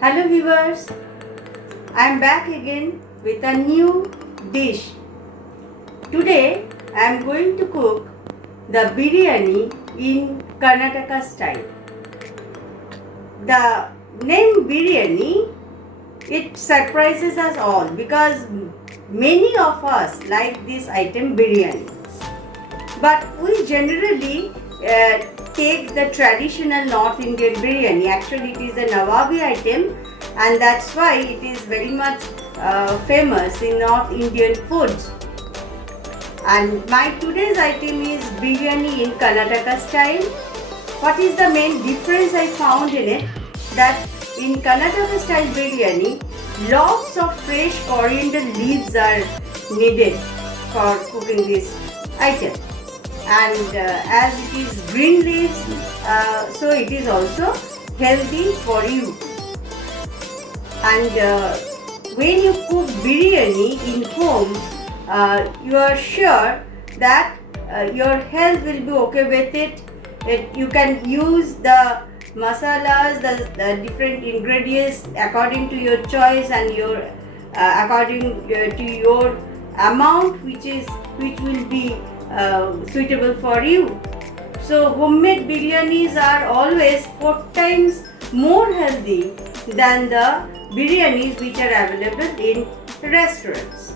Hello viewers, I am back again with a new dish. Today I am going to cook the biryani in Karnataka style. The name biryani, it surprises us all because many of us like this item biryani. But we generally take the traditional North Indian biryani. Actually, it is a Nawabi item, and that's why it is very much famous in North Indian foods. And my today's item is biryani in Karnataka style. What is the main difference I found in it? That in Karnataka style biryani, lots of fresh coriander leaves are needed for cooking this item. And as it is green leaves, so it is also healthy for you. And when you cook biryani in home, you are sure that your health will be okay with it. You can use the masalas, the different ingredients according to your choice and your according to your amount, which will be suitable for you. So homemade biryanis are always 4 times more healthy than the biryanis which are available in restaurants.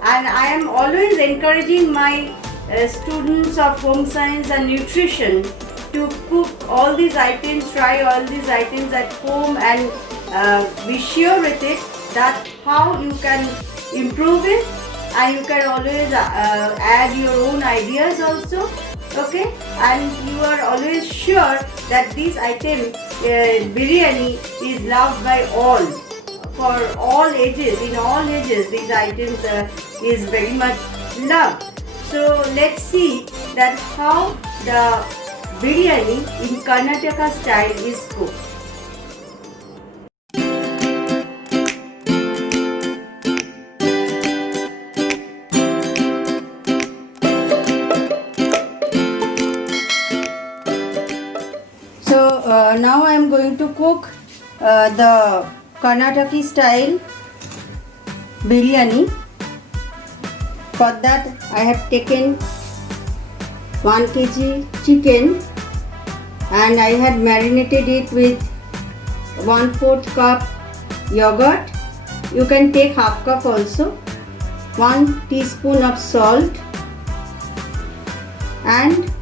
And I am always encouraging my students of home science and nutrition to cook all these items, try all these items at home, and be sure with it that how you can improve it, and you can always add your own ideas also, okay? And you are always sure that this item biryani is loved by all, for all ages. In all ages these items is very much loved. So let's see that how the biryani in Karnataka style is cooked. So now I am going to cook the Karnataki style biryani. For that I have taken 1 kg chicken and I had marinated it with 1/4 cup yogurt. You can take half cup also. 1 teaspoon of salt and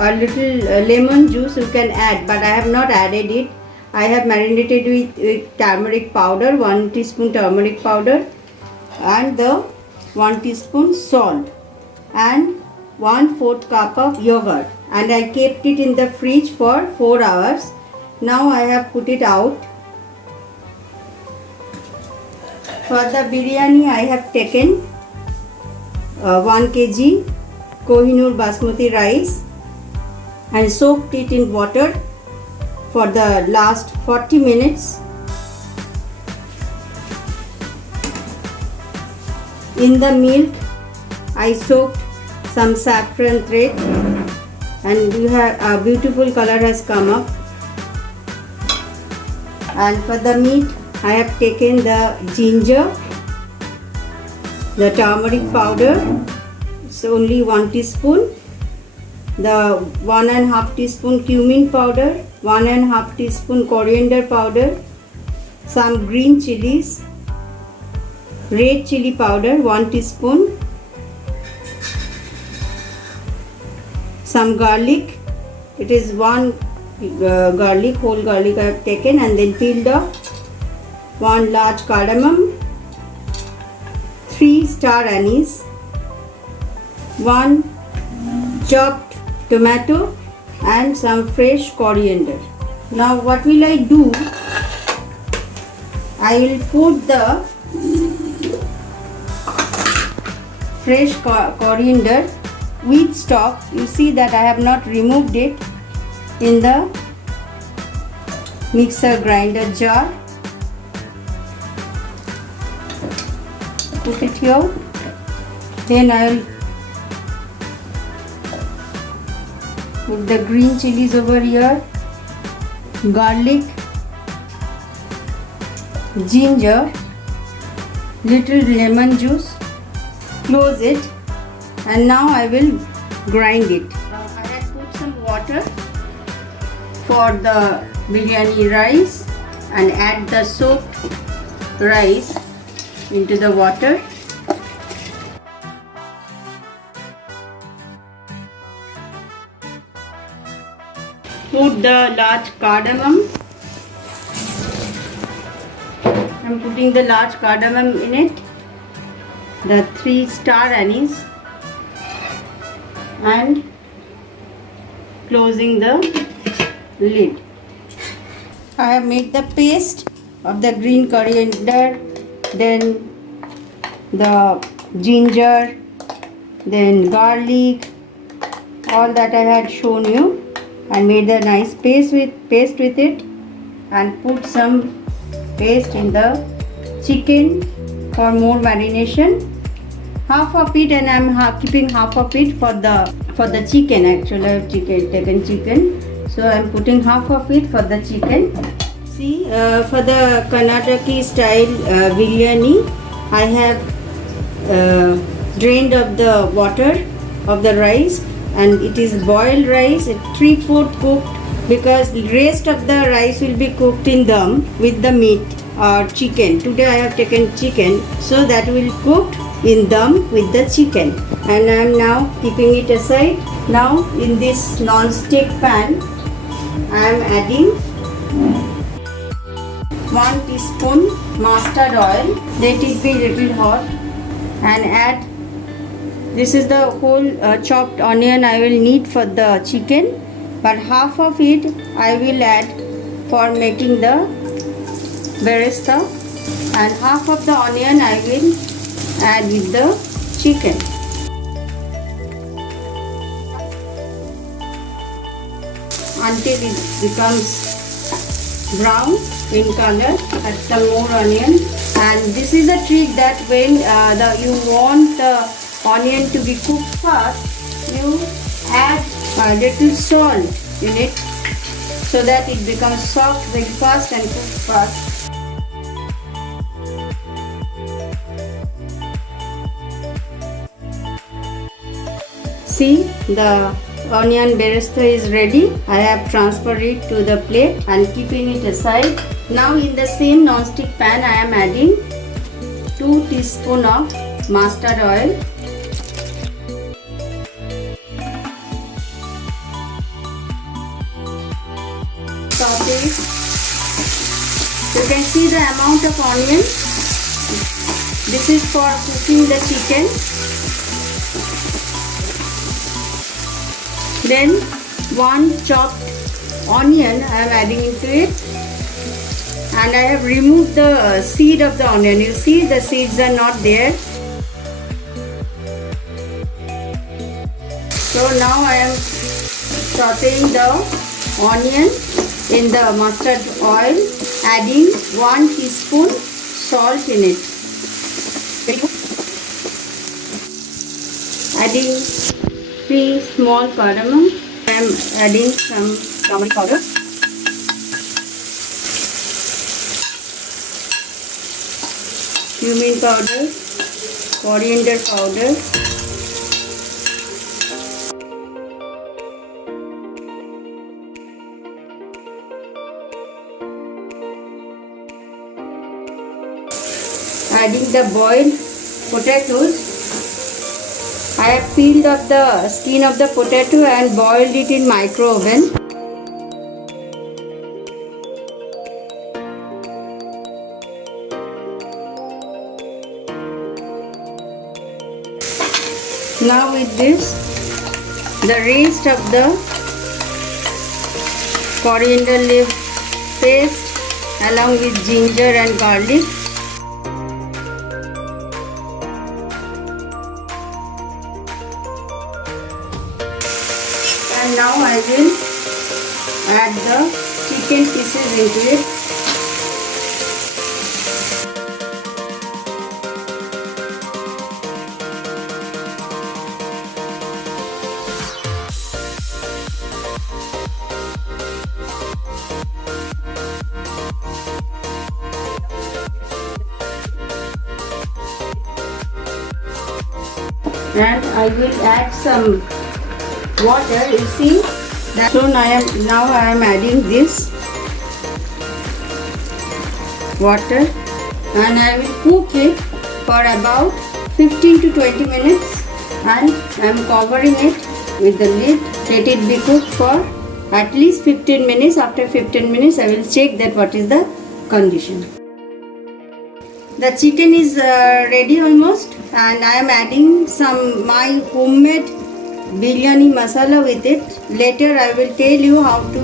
a little lemon juice you can add, but I have not added it. I have marinated with turmeric powder, 1 teaspoon turmeric powder, and the 1 teaspoon salt and 1/4 cup of yogurt, and I kept it in the fridge for 4 hours. Now I have put it out. For the biryani I have taken 1 kg Kohinoor basmati rice and soaked it in water for the last 40 minutes. In the milk I soaked some saffron thread, and you have a beautiful color has come up. And for the meat I have taken the ginger, the turmeric powder, so only 1 teaspoon, the 1.5 teaspoon cumin powder, 1.5 teaspoon coriander powder, some green chilies, red chili powder 1 teaspoon, some garlic. It is 1 garlic, whole garlic I have taken and then peeled off, 1 large cardamom, 3 star anise, 1 chopped tomato and some fresh coriander. Now what will I do? I will put the fresh coriander with stalk. You see that I have not removed it, in the mixer grinder jar. Put it here. Then I will put the green chilies over here, garlic, ginger, little lemon juice, close it, and now I will grind it. I have put some water for the biryani rice and add the soaked rice into the water. Put the large cardamom. I'm putting the large cardamom in it, the 3 star anise, and closing the lid. I have made the paste of the green coriander, then the ginger, then garlic, all that I had shown you. I made a nice paste with it and put some paste in the chicken for more marination. Half of it, and I'm keeping half of it for the chicken. Actually, I have taken chicken, so I'm putting half of it for the chicken. See, for the Karnataki style biryani, I have drained of the water of the rice, and it is boiled rice, 3/4 cooked, because the rest of the rice will be cooked in dum with the meat or chicken. Today I have taken chicken, so that will cooked in dum with the chicken, and I am now keeping it aside. Now in this non-stick pan, I am adding 1 teaspoon mustard oil. Let it be little hot, and add, this is the whole chopped onion I will need for the chicken, but half of it I will add for making the beresta, and half of the onion I will add with the chicken. Until it becomes brown in color, add some more onion. And this is a trick that when you want the onion to be cooked fast, you add a little salt in it so that it becomes soft very fast and cooked fast. See, the onion beresta is ready. I have transferred it to the plate and keeping it aside. Now in the same non-stick pan, I am adding 2 teaspoons of mustard oil. Saute. You can see the amount of onion. This is for cooking the chicken. Then 1 chopped onion I am adding into it, and I have removed the seed of the onion. You see the seeds are not there. So now I am sauteing the onion in the mustard oil, adding 1 teaspoon salt in it. Adding 3 small cardamom. I am adding some turmeric powder. Cumin powder, coriander powder, adding the boiled potatoes. I have peeled off the skin of the potato and boiled it in micro oven. Now with this, the rest of the coriander leaf paste along with ginger and garlic. And now I will add the chicken pieces into it. and I will add some water. You see that. So now I am adding this water and I will cook it for about 15 to 20 minutes, and I am covering it with the lid. Let it be cooked for at least 15 minutes. After 15 minutes I will check that what is the condition. The chicken is ready almost, and I am adding some my homemade biryani masala with it. Later I will tell you how to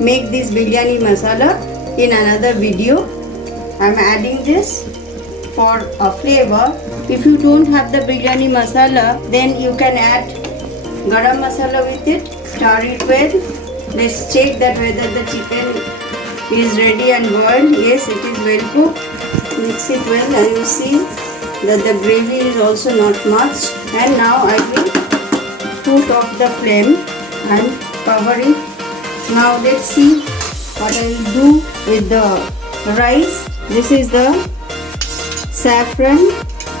make this biryani masala in another video. I am adding this for a flavor. If you don't have the biryani masala, then you can add garam masala with it. Stir it well. Let's check that whether the chicken is ready and boiled. Yes, it is well cooked. Mix it well and you see that the gravy is also not much. And now I will put off the flame and cover it. Now let's see what I will do with the rice. This is the saffron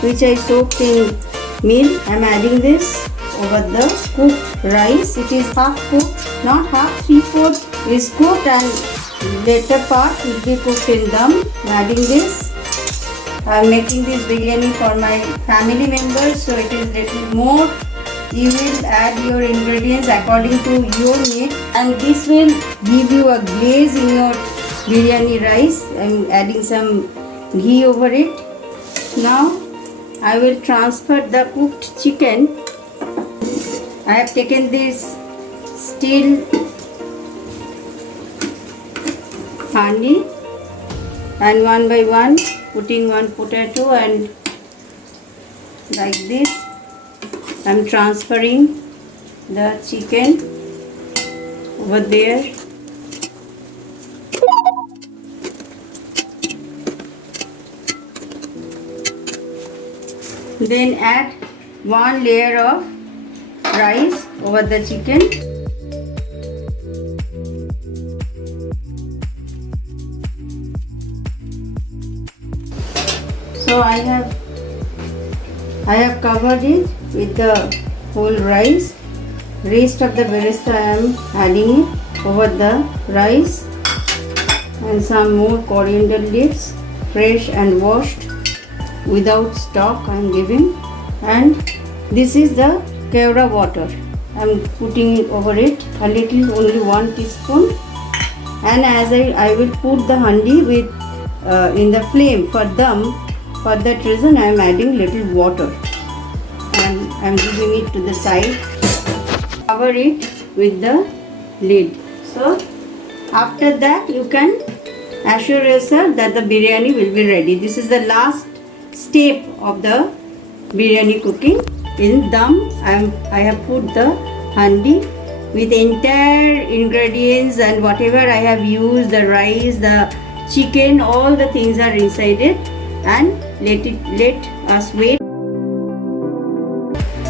which I soaked in milk. I am adding this over the cooked rice. It is half cooked, not half, 3/4 is cooked and later part will be cooked in dum. I am adding this. I am making this biryani for my family members, so it is little more. You will add your ingredients according to your need, and this will give you a glaze in your biryani rice. I am adding some ghee over it. Now I will transfer the cooked chicken. I have taken this steel handi and one by one putting one potato, and like this I am transferring the chicken over there. Then add one layer of rice over the chicken. So I have covered it with the whole rice. Rest of the beresta I am adding it over the rice, and some more coriander leaves, fresh and washed without stock I am giving. And this is the kevra water. I am putting it over it, a little, only 1 teaspoon. And as I will put the handi with in the flame for dum. For that reason I am adding little water and I am giving it to the side. Cover it with the lid. So after that you can assure yourself that the biryani will be ready. This is the last step of the biryani cooking. In dum I have put the handi with entire ingredients and whatever I have used, the rice, the chicken, all the things are inside it, and let us wait.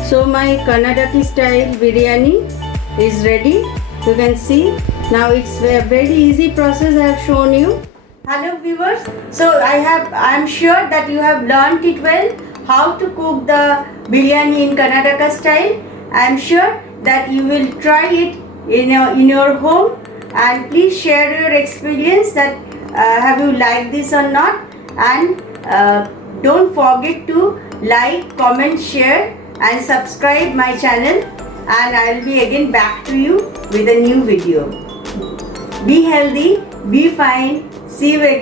So my Karnataki style biryani is ready. You can see now it's a very easy process I have shown you. Hello viewers. So I am sure that you have learnt it well how to cook the biryani in Karnataka style. I am sure that you will try it in your home, and please share your experience that have you liked this or not, and don't forget to like, comment, share and subscribe my channel, and I will be again back to you with a new video. Be healthy, be fine, see you again.